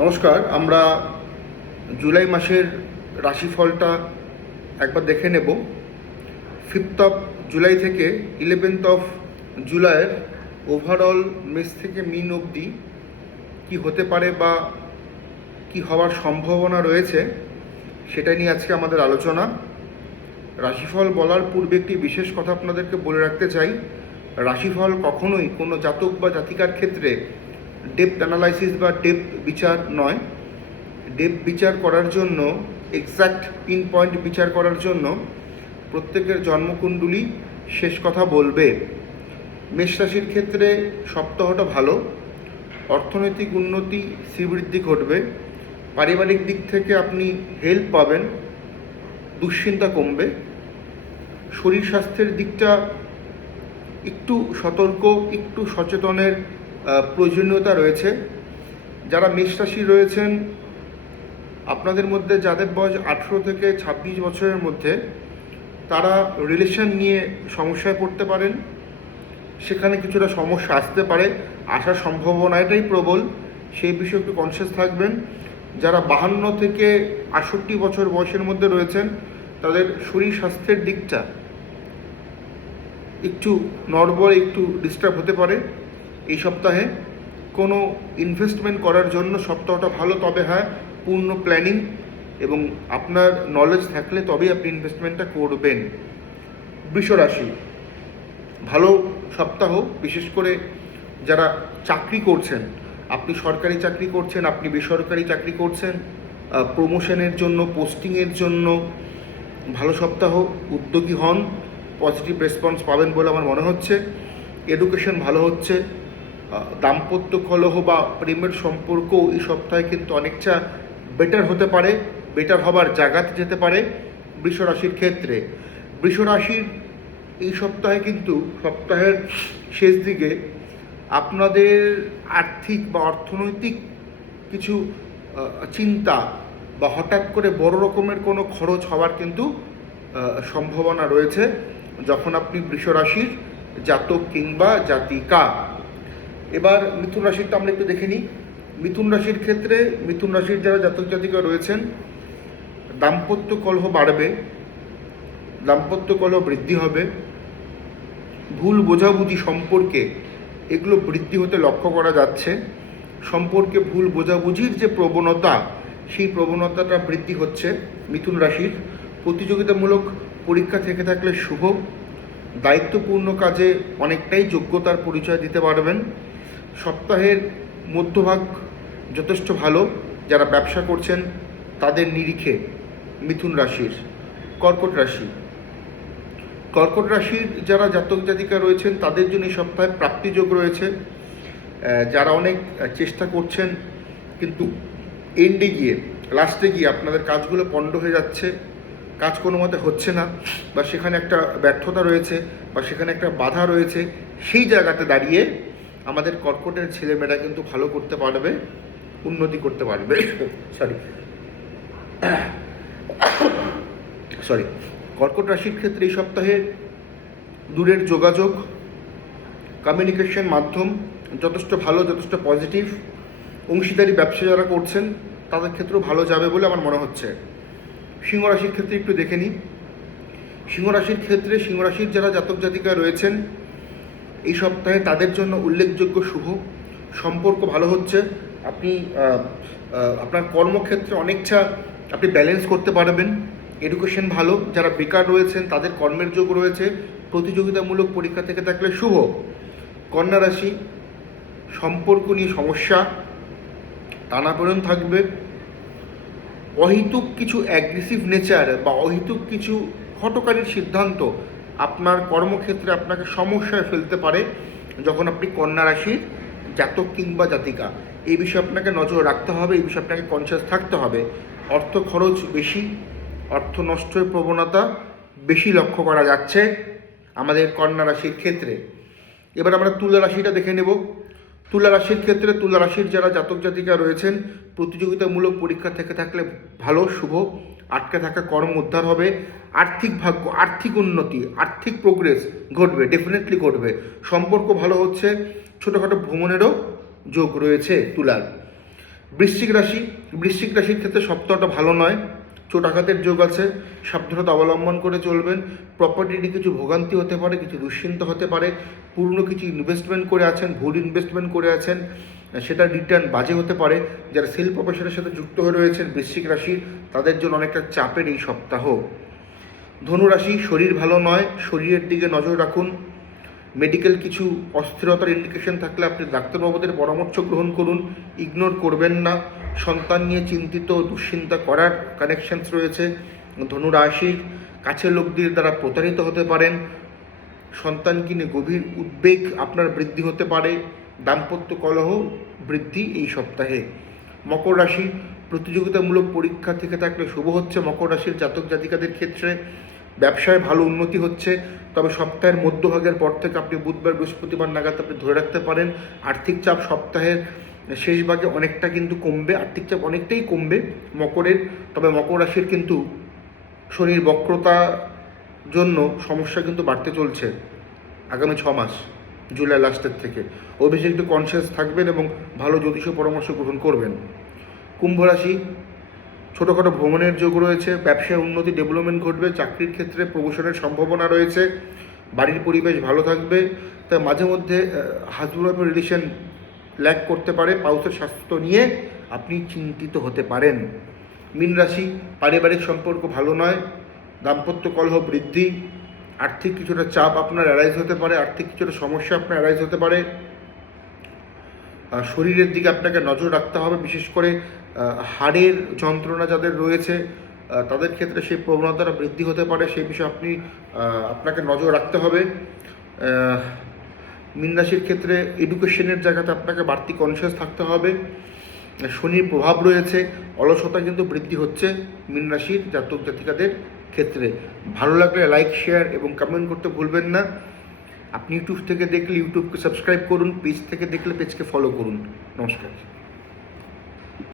নমস্কার। আমরা জুলাই মাসের রাশিফলটা একবার দেখে নেব। 5th অফ জুলাই থেকে 11th অফ জুলাইয়ের ওভারঅল মেষ থেকে মিন অবধি কী হতে পারে বা কি হওয়ার সম্ভাবনা রয়েছে সেটা নিয়ে আজকে আমাদের আলোচনা। রাশিফল বলার পূর্বে একটি বিশেষ কথা আপনাদেরকে বলে রাখতে চাই। রাশিফল কখনোই কোনো জাতক বা জাতিকার ক্ষেত্রে ডেপথ অ্যানালাইসিস বা ডেপথ বিচার নয়। ডেপথ বিচার করার জন্য, এক্স্যাক্ট পিন পয়েন্ট বিচার করার জন্য প্রত্যেকের জন্মকুণ্ডলী শেষ কথা বলবে। মেষ রাশির ক্ষেত্রে সপ্তাহটা ভালো, অর্থনৈতিক উন্নতি, শ্রীবৃদ্ধি ঘটবে, পারিবারিক দিক থেকে আপনি হেল্প পাবেন, দুশ্চিন্তা কমবে। শরীর স্বাস্থ্যের দিকটা একটু সতর্ক, একটু সচেতনের প্রয়োজনীয়তা রয়েছে। যারা মেষ রাশি রয়েছেন, আপনাদের মধ্যে যাদের বয়স 18 থেকে 26 বছরের মধ্যে, তারা রিলেশন নিয়ে সমস্যায় পড়তে পারেন। সেখানে কিছুটা সমস্যা আসতে পারে, আসার সম্ভাবনাটাই প্রবল, সেই বিষয়ে একটু কনসিয়াস থাকবেন। যারা 52 থেকে 68 বছর বয়সের মধ্যে রয়েছেন, তাদের শরীর স্বাস্থ্যের দিকটা একটু নড়বড়, একটু ডিস্টার্ব হতে পারে। এই সপ্তাহে কোনো ইনভেস্টমেন্ট করার জন্য সপ্তাহটা ভালো, তবে হ্যাঁ, পূর্ণ প্ল্যানিং এবং আপনার নলেজ থাকলে তবেই আপনি ইনভেস্টমেন্টটা করবেন। বৃষ রাশি ভালো সপ্তাহ, বিশেষ করে যারা চাকরি করছেন, আপনি সরকারি চাকরি করছেন, আপনি বেসরকারি চাকরি করছেন, প্রমোশনের জন্য, পোস্টিংয়ের জন্য ভালো সপ্তাহ। উদ্যোগী হন, পজিটিভ রেসপন্স পাবেন বলে আমার মনে হচ্ছে। এডুকেশন ভালো হচ্ছে। দাম্পত্য কলহ বা প্রেমের সম্পর্ক এই সপ্তাহে কিন্তু অনেকটা বেটার হতে পারে, বেটার হবার জায়গাতে যেতে পারে বৃষ রাশির ক্ষেত্রে। বৃষ রাশির এই সপ্তাহে কিন্তু সপ্তাহের শেষ দিকে আপনাদের আর্থিক বা অর্থনৈতিক কিছু চিন্তা বা হঠাৎ করে বড় রকমের কোনো খরচ হওয়ার কিন্তু সম্ভাবনা রয়েছে যখন আপনি বৃষ রাশির জাতক কিংবা জাতিকা। এবার মিথুন রাশিটা আমরা একটু দেখে নিই। মিথুন রাশির ক্ষেত্রে, মিথুন রাশির যারা জাতক জাতিকা রয়েছেন, দাম্পত্য কলহ বাড়বে, দাম্পত্য কলহ বৃদ্ধি হবে, ভুল বোঝাবুঝি সম্পর্কে এগুলো বৃদ্ধি হতে লক্ষ্য করা যাচ্ছে। সম্পর্কে ভুল বোঝাবুঝির যে প্রবণতা, সেই প্রবণতাটা বৃদ্ধি হচ্ছে মিথুন রাশির। প্রতিযোগিতামূলক পরীক্ষা থেকে থাকলে শুভ। দায়িত্বপূর্ণ কাজে অনেকটাই যোগ্যতার পরিচয় দিতে পারবেন। সপ্তাহের মধ্যভাগ যথেষ্ট ভালো যারা ব্যবসা করছেন তাদের নিরিখে। মিথুন রাশির কর্কট রাশি, কর্কট রাশির যারা জাতক জাতিকা রয়েছেন তাদের জন্য এই সপ্তাহে প্রাপ্তিযোগ রয়েছে। যারা অনেক চেষ্টা করছেন কিন্তু এন্ডে গিয়ে, লাস্টে গিয়ে আপনাদের কাজগুলো পণ্ড হয়ে যাচ্ছে, কাজ কোনো মতে হচ্ছে না, বা সেখানে একটা ব্যর্থতা রয়েছে, বা সেখানে একটা বাধা রয়েছে, সেই জায়গাতে দাঁড়িয়ে আমাদের কর্কটের ছেলেমেয়েরা কিন্তু ভালো করতে পারবে, উন্নতি করতে পারবে। সরি কর্কট রাশির ক্ষেত্রে এই সপ্তাহে দূরের যোগাযোগ, কমিউনিকেশন মাধ্যম যথেষ্ট ভালো, যথেষ্ট পজিটিভ। অংশীদারি ব্যবসা যারা করছেন তাদের ক্ষেত্রেও ভালো যাবে বলে আমার মনে হচ্ছে। সিংহ রাশির ক্ষেত্রে একটু দেখে নিই। সিংহ রাশির ক্ষেত্রে, সিংহ রাশির যারা জাতক জাতিকা রয়েছেন এই সপ্তাহে তাদের জন্য উল্লেখযোগ্য শুভ। সম্পর্ক ভালো হচ্ছে। আপনি আপনার কর্মক্ষেত্রে অনেকটা আপনি ব্যালেন্স করতে পারবেন। এডুকেশন ভালো, যারা বেকার রয়েছেন তাদের কর্মের যোগ রয়েছে। প্রতিযোগিতামূলক পরীক্ষা থেকে থাকলে শুভ। কন্যা রাশি, সম্পর্ক নিয়ে সমস্যা, টানাপোড়েন থাকবে। অহেতুক কিছু অ্যাগ্রেসিভ নেচার বা অহেতুক কিছু হঠকারীর সিদ্ধান্ত আপনার কর্মক্ষেত্রে আপনাকে সমস্যায় ফেলতে পারে যখন আপনি কন্যা রাশির জাতক কিংবা জাতিকা। এই বিষয়ে আপনাকে নজর রাখতে হবে, এই বিষয়ে আপনাকে কনসিয়াস থাকতে হবে। অর্থ খরচ বেশি, অর্থ নষ্টের প্রবণতা বেশি লক্ষ্য করা যাচ্ছে আমাদের কন্যা রাশির ক্ষেত্রে। এবার আমরা তুলা রাশিটা দেখে নেব। তুলা রাশির ক্ষেত্রে, তুলা রাশির যারা জাতক জাতিকা রয়েছেন প্রতিযোগিতামূলক পরীক্ষা থেকে থাকলে ভালো, শুভ। আটকে থাকা কর্ম উদ্ধার হবে। আর্থিক ভাগ্য, আর্থিক উন্নতি, আর্থিক প্রোগ্রেস ঘটবে, ডেফিনেটলি ঘটবে। সম্পর্ক ভালো হচ্ছে, ছোটোখাটো ভ্রমণেরও যোগ রয়েছে তুলার। বৃশ্চিক রাশির ক্ষেত্রে সপ্তাহটা ভালো নয়, চোট আঘাতের যোগ আছে, সাবধানতা অবলম্বন করে চলবেন। প্রপার্টি নিয়ে কিছু ভোগান্তি হতে পারে, কিছু দুশ্চিন্তা হতে পারে। পুরনো কিছু ইনভেস্টমেন্ট করে আছেন, ভুল ইনভেস্টমেন্ট করে আছেন, সেটা রিটার্ন বাজে হতে পারে। যারা সেল প্রফেশনের সাথে যুক্ত হয়ে রয়েছেন বৃশ্চিক রাশির, তাদের জন্য অনেকটা চাপের এই সপ্তাহ। ধনুরাশি, শরীর ভালো নয়, শরীরের দিকে নজর রাখুন। মেডিকেল কিছু অস্থিরতার ইন্ডিকেশন থাকলে আপনি ডাক্তারবাবুদের পরামর্শ গ্রহণ করুন, ইগনোর করবেন না। সন্তান নিয়ে চিন্তিত, দুশ্চিন্তা করার কানেকশনস রয়েছে। ধনুরাশির কাছের লোকদের দ্বারা প্রতারিত হতে পারেন। সন্তানকে নিয়ে গভীর উদ্বেগ আপনার বৃদ্ধি হতে পারে। দাম্পত্য কলহ বৃদ্ধি এই সপ্তাহে। মকর রাশি, প্রতিযোগিতামূলক পরীক্ষা থেকে থাকলে শুভ হচ্ছে মকর রাশির জাতক জাতিকাদের ক্ষেত্রে। ব্যবসায় ভালো উন্নতি হচ্ছে, তবে সপ্তাহের মধ্যভাগের পর থেকে আপনি বুধবার বৃহস্পতিবার নাগাদ আপনি ধরে রাখতে পারেন। আর্থিক চাপ সপ্তাহের শেষ ভাগে অনেকটা কিন্তু কমবে, আর্থিক চাপ অনেকটাই কমবে মকরের। তবে মকর রাশির কিন্তু শনির বক্রতা জন্য সমস্যা কিন্তু বাড়তে চলছে আগামী 6 মাস, জুলাই লাস্টের থেকে। ওই বিষয়ে একটু কনসিয়াস থাকবেন এবং ভালো জ্যোতিষ পরামর্শ গ্রহণ করবেন। কুম্ভ রাশি, ছোটোখাটো ভ্রমণের যোগ রয়েছে, ব্যবসায় উন্নতি ডেভেলপমেন্ট ঘটবে, চাকরির ক্ষেত্রে প্রমোশনের সম্ভাবনা রয়েছে, বাড়ির পরিবেশ ভালো থাকবে। তাই মাঝে মধ্যে হাজব্যান্ড ওয়াইফের রিলেশন ল্যাক করতে পারে, পাউসের স্বাস্থ্য নিয়ে আপনি চিন্তিত হতে পারেন। মীন রাশি, পারিবারিক সম্পর্ক ভালো নয়, দাম্পত্য কলহ বৃদ্ধি, আর্থিক কিছুটা চাপ আপনার অ্যারাইজ হতে পারে, আর্থিক কিছুটা সমস্যা আপনার অ্যারাইজ হতে পারে। শরীরের দিকে আপনাকে নজর রাখতে হবে, বিশেষ করে হাড়ের যন্ত্রণা যাদের রয়েছে তাদের ক্ষেত্রে সেই প্রবণতাটা বৃদ্ধি হতে পারে, সেই বিষয়ে আপনাকে নজর রাখতে হবে। মীন রাশির ক্ষেত্রে এডুকেশনের জায়গাতে আপনাকে বাড়তি কনসিয়াস থাকতে হবে। শনির প্রভাব রয়েছে, অলসতা কিন্তু বৃদ্ধি হচ্ছে মীন রাশির জাতক জাতিকাদের ক্ষেত্রে। ভালো লাগলে লাইক, শেয়ার এবং কমেন্ট করতে ভুলবেন না। আপনি ইউটিউব থেকে দেখলে ইউটিউবকে সাবস্ক্রাইব করুন, পেজ থেকে দেখলে পেজকে ফলো করুন। নমস্কার।